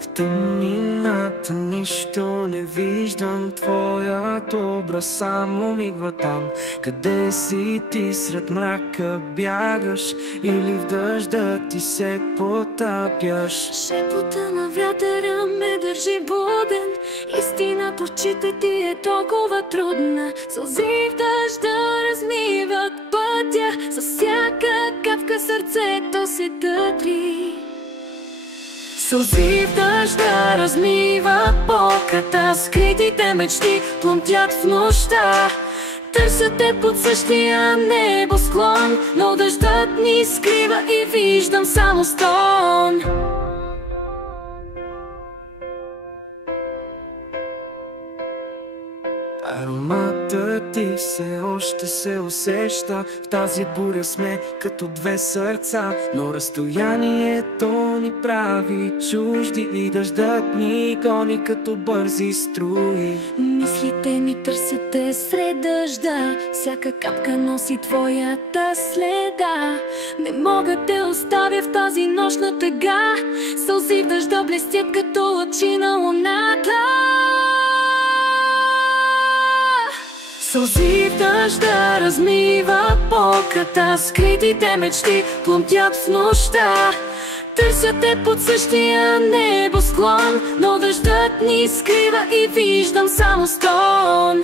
В тъмнината нищо не виждам, твоят образ само мигва там. Къде си ти сред мрака бягаш, или в дъжда ти се потапяш? Шепота на вятъра ме държи буден, истината в очите ти е толкова трудна. Сълзи в дъжда размиват пътя, с всяка капка сърцето се тътри. Сълзи в дъжда размиват поката, скритите мечти плъмтят в нощта. Търся те под същия небосклон, но дъждът ни скрива и виждам само стон. Ароматът ти все още се усеща. В тази буря сме като две сърца, но разстоянието ни прави чужди и дъждът ни гони като бързи струи. Мислите ми търсят те сред дъжда, всяка капка носи твоята следа. Не мога те оставя в тази нощна тъга, сълзи в дъжда блестят като лъчи на луната. Сълзи в дъжда размиват поката, скритите мечти плъмтят в нощта. Търся те под същия небосклон, но дъждът ни скрива и виждам само стон.